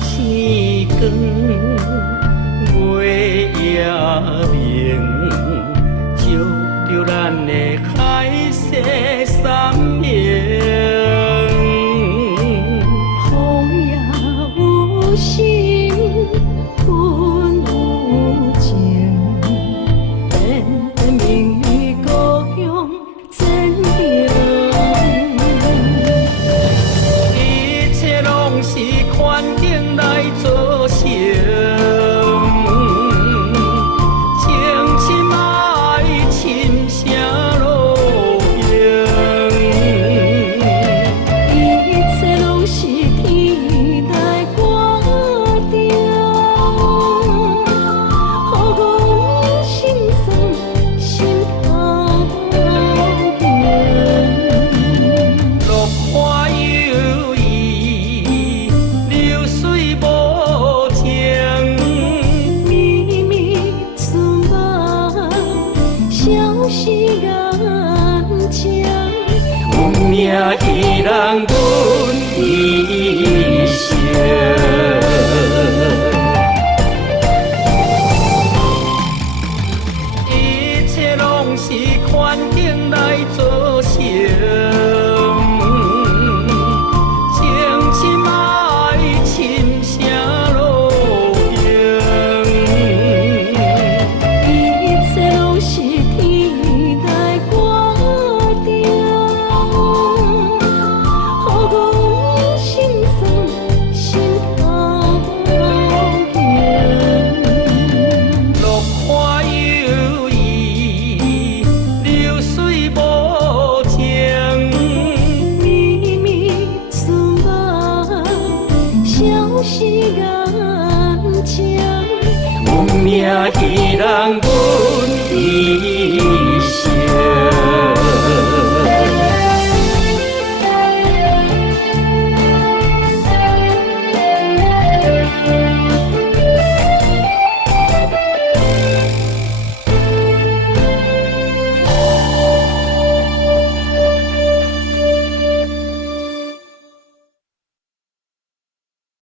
星光，月也明，照着咱的海誓山盟。风也有心，云有情，绵绵明与故乡前行。一切拢是环境来造成，情深爱深声路平。一切拢是天来决定，予阮心酸心头痛。落花有意，流水无情。绵绵春梦，消失眼前。有命依然阮一生。一切拢是环境来造成，情深爱深声路平。一切拢是天来决定，予阮心酸心头痛。落花有意，流水无情。绵绵春梦，消失眼前。有命依然阮依